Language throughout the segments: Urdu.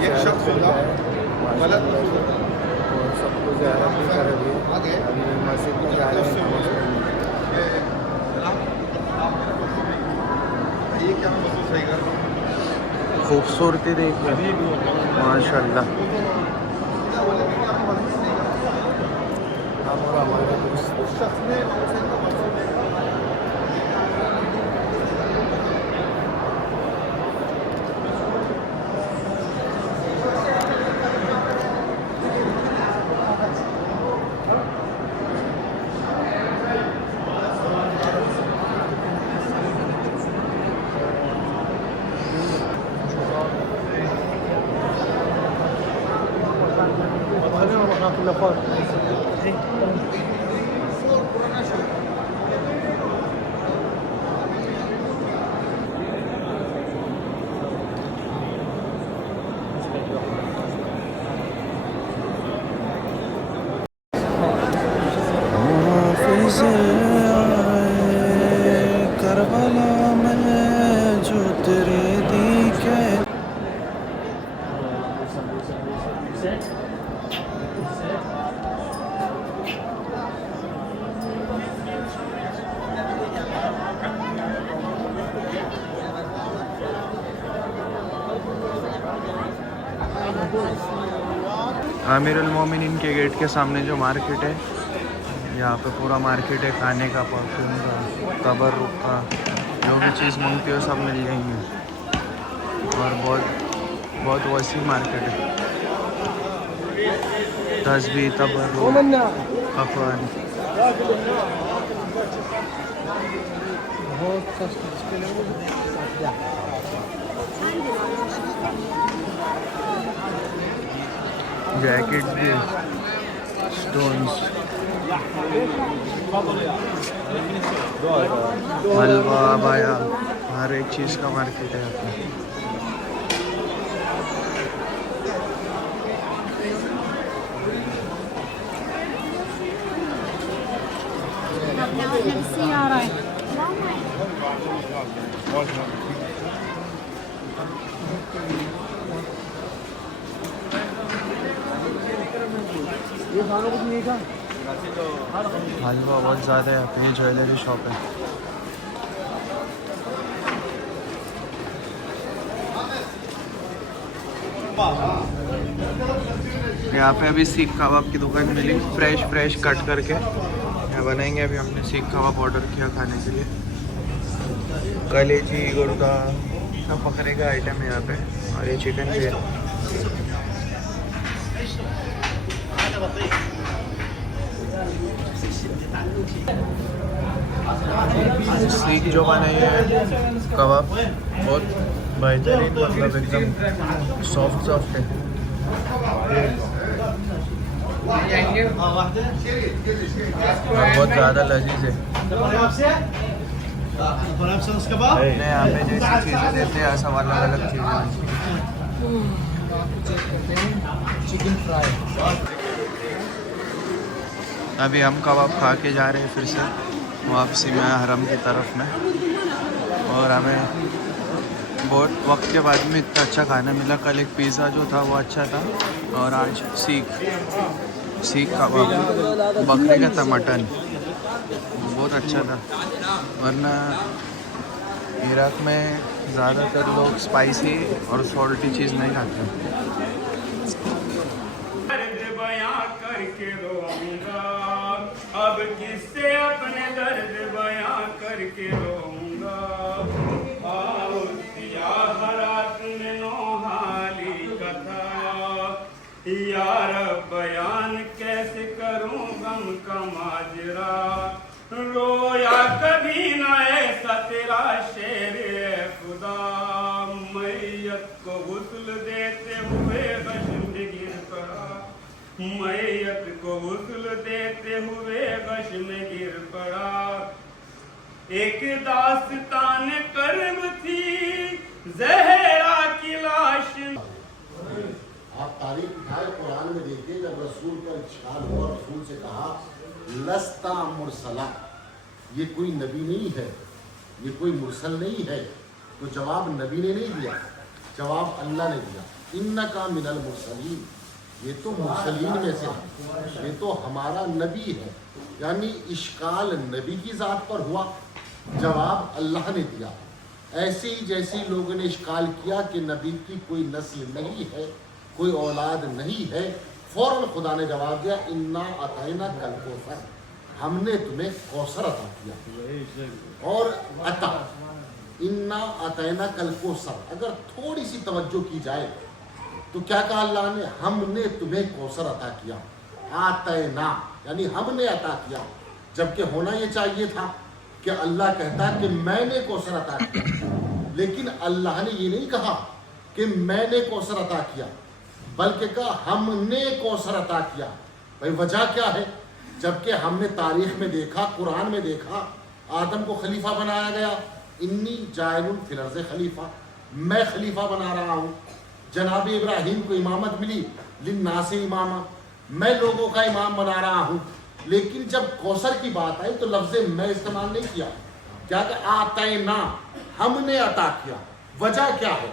ایک شخص ہوگا غلط سب کو زیارت بھی کر رہی ہے. ابھی مسجد میں جا رہے ہیں. خوبصورتی دیکھیے ماشاء اللہ. ہم اور ہمارے دوست کربلا میں جو تیرے دیکھے. امیر المومنین کے گیٹ کے سامنے جو مارکیٹ ہے, یہاں پہ پورا مارکیٹ ہے, کھانے کا, پرفیوم کا, تبرک کا, جو بھی چیز مانگتی ہو سب مل جائیں گی. اور بہت وسیع مارکیٹ ہے. تسبیح, تبرک, افغان. جیکٹ بھی, اسٹونس, حلوہ, بایا, ہر ایک چیز کا مارکیٹ ہے یہاں پہ. حلوہ بہت زیادہ ہے. اپنی جویلری شاپ ہے. یہاں پہ ابھی سیخ کباب کی دکان ملی, فریش کٹ کر کے یہاں بنائیں گے. ابھی ہم نے سیخ کباب آرڈر کیا کھانے کے لیے. کلیجی, گردہ, سب بکرے کا آئٹم ہے یہاں پہ. اور یہ چکن بھی ہے. سیخ جو بنائی ہے کباب بہت بہترین, مطلب ایک دم سافٹ ہے. بہت زیادہ لذیذ ہے. یہاں پہ جیسی چیزیں دیتے ہیں سب الگ الگ چیزیں. Chicken fry. ابھی ہم کباب کھا کے جا رہے ہیں پھر سے واپسی میں حرم کی طرف میں. اور ہمیں بہت وقت کے بعد میں اتنا اچھا کھانا ملا. کل ایک پیزا جو تھا وہ اچھا تھا, اور آج سیخ کباب, بکرے کا تھا, مٹن, بہت اچھا تھا. ورنہ عراق میں زیادہ تر لوگ اسپائسی اور سالٹی چیز نہیں کھاتے. اب کس سے اپنے درد بیاں کر کے روؤں گا. رات میں نوحالی کا تھا یار, بیان کیسے کروں غم کا ماجرا. رویا کبھی نہ ایسا تیرا شیر اے خدا. میت کو غسل دیتے ہوئے غش میں گر پڑا. میت کو غسل دیتے ہوئے غش میں گر پڑا. ایک داستان کرب تھی زہرا کی لاش. مرسلا, یہ کوئی نبی نہیں ہے, یہ کوئی مرسل نہیں ہے. تو جواب نبی نے نہیں دیا, جواب اللہ نے دیا. انکا من المرسلین, یہ تو مرسلین میں سے ہے, یہ تو ہمارا نبی ہے. یعنی اشکال نبی کی ذات پر ہوا, جواب اللہ نے دیا. ایسے ہی جیسے لوگوں نے اشکال کیا کہ نبی کی کوئی نسل نہیں ہے, کوئی اولاد نہیں ہے, فوراً خدا نے جواب دیا انا اعطینا کل کوثر, ہم نے تمہیں کوثر عطا کیا. اور عطا انا اعطینا کل کوثر, اگر تھوڑی سی توجہ کی جائے تو کیا کہا اللہ نے, ہم نے تمہیں کوثر عطا کیا. اعطینا یعنی ہم نے عطا کیا, جبکہ ہونا یہ چاہیے تھا کہ اللہ کہتا کہ میں نے کوثر عطا کیا. لیکن اللہ نے یہ نہیں کہا کہ میں نے کوثر عطا کیا, بلکہ کہا ہم نے کوثر عطا کیا. بھائی وجہ کیا ہے؟ جبکہ ہم نے تاریخ میں دیکھا, قرآن میں دیکھا, آدم کو خلیفہ بنایا گیا, انی جاعل فی الارض خلیفہ, میں خلیفہ بنا رہا ہوں. جناب ابراہیم کو امامت ملی, للناس امامہ, میں لوگوں کا امام بنا رہا ہوں. لیکن جب کوثر کی بات آئی تو لفظ میں استعمال نہیں کیا, کیا کہ آتینا, ہم نے عطا کیا. وجہ کیا ہے؟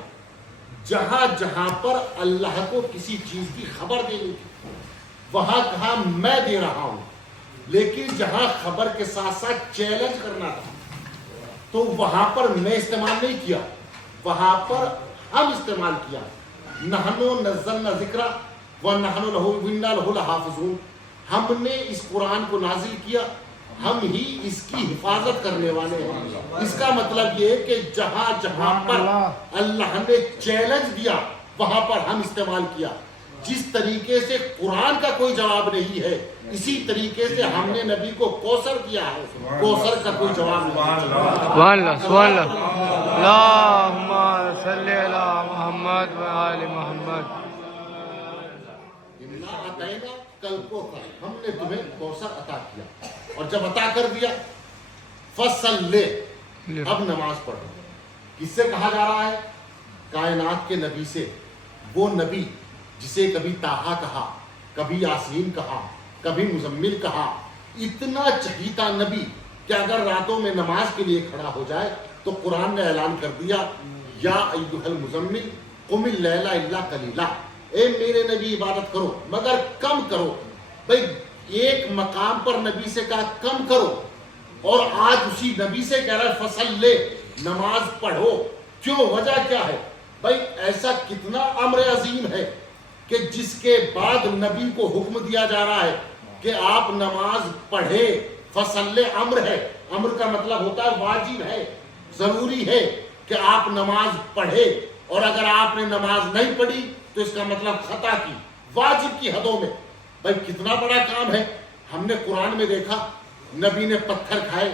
جہاں جہاں پر اللہ کو کسی چیز کی خبر دینی تھی وہاں کہا میں دے رہا ہوں, لیکن جہاں خبر کے ساتھ ساتھ چیلنج کرنا تھا تو وہاں پر میں استعمال نہیں کیا, وہاں پر ہم استعمال کیا. نحنو نزلنا ذکر ونحن لہ لحافظون, ہم نے اس قرآن کو نازل کیا, ہم ہی اس کی حفاظت کرنے والے ہیں. اس کا مطلب یہ ہے کہ جہاں جہاں پر اللہ نے چیلنج دیا وہاں پر ہم استعمال کیا. جس طریقے سے قرآن کا کوئی جواب نہیں ہے, اسی طریقے سے ہم نے نبی کو کوثر دیا ہے, کوثر کا کوئی جواب نہیں. سبحان اللہ, سبحان اللہ, اللہم صلی علی محمد و آل محمد. کل کو ہم نے تمہیں کوثر عطا کیا, اور جب عطا کر دیا فصلی, اب نماز پڑھو. کس سے کہا جا رہا ہے؟ کائنات کے نبی سے. وہ نبی جسے کبھی طٰہٰ کہا, کبھی یاسین کہا, کبھی مزمل کہا, اتنا چہیتا نبی کہ اگر راتوں میں نماز کے لیے کھڑا ہو جائے تو قرآن نے اعلان کر دیا یا ایھا المزمل قم اللیل الا قلیلا, اے میرے نبی عبادت کرو مگر کم کرو. بھئی ایک مقام پر نبی سے کہا کم کرو, اور آج اسی نبی سے کہہ رہا ہے فصلی, نماز پڑھو. کیوں؟ وجہ کیا ہے؟ بھئی ایسا کتنا امر عظیم ہے کہ جس کے بعد نبی کو حکم دیا جا رہا ہے کہ آپ نماز پڑھے. فصلی امر ہے, امر کا مطلب ہوتا ہے واجب ہے, ضروری ہے کہ آپ نماز پڑھے, اور اگر آپ نے نماز نہیں پڑھی تو اس کا مطلب خطا کی, واجب کی حدوں میں. بھائی کتنا بڑا کام ہے. ہم نے قرآن میں دیکھا نبی نے پتھر کھائے,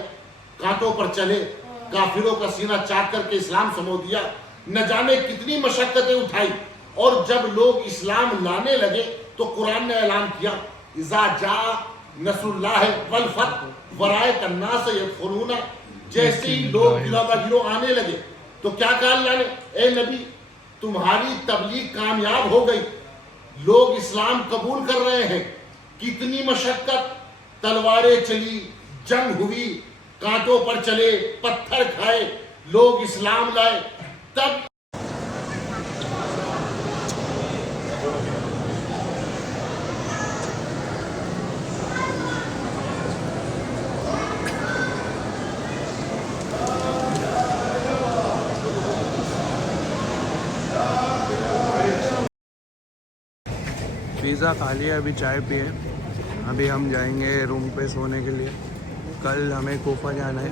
کانٹوں پر چلے, کافروں کا سینہ چاک کر کے اسلام سمو دیا, نہ جانے کتنی مشقتیں اٹھائی. اور جب لوگ اسلام لانے لگے تو قرآن نے اعلان کیا اذا جاء نصر اللہ والفتح ورأیت الناس یدخلون, جیسے ہی لوگ گروہ بہ گروہ آنے لگے تو کیا کہا اللہ نے, اے نبی تمہاری تبلیغ کامیاب ہو گئی, لوگ اسلام قبول کر رہے ہیں. کتنی مشقت, تلواریں چلی, جنگ ہوئی, کانٹوں پر چلے, پتھر کھائے, لوگ اسلام لائے. تب پیزا کھا لیا, ابھی چائے پیے, ابھی ہم جائیں گے روم پہ سونے کے لیے. کل ہمیں کوفہ جانا ہے.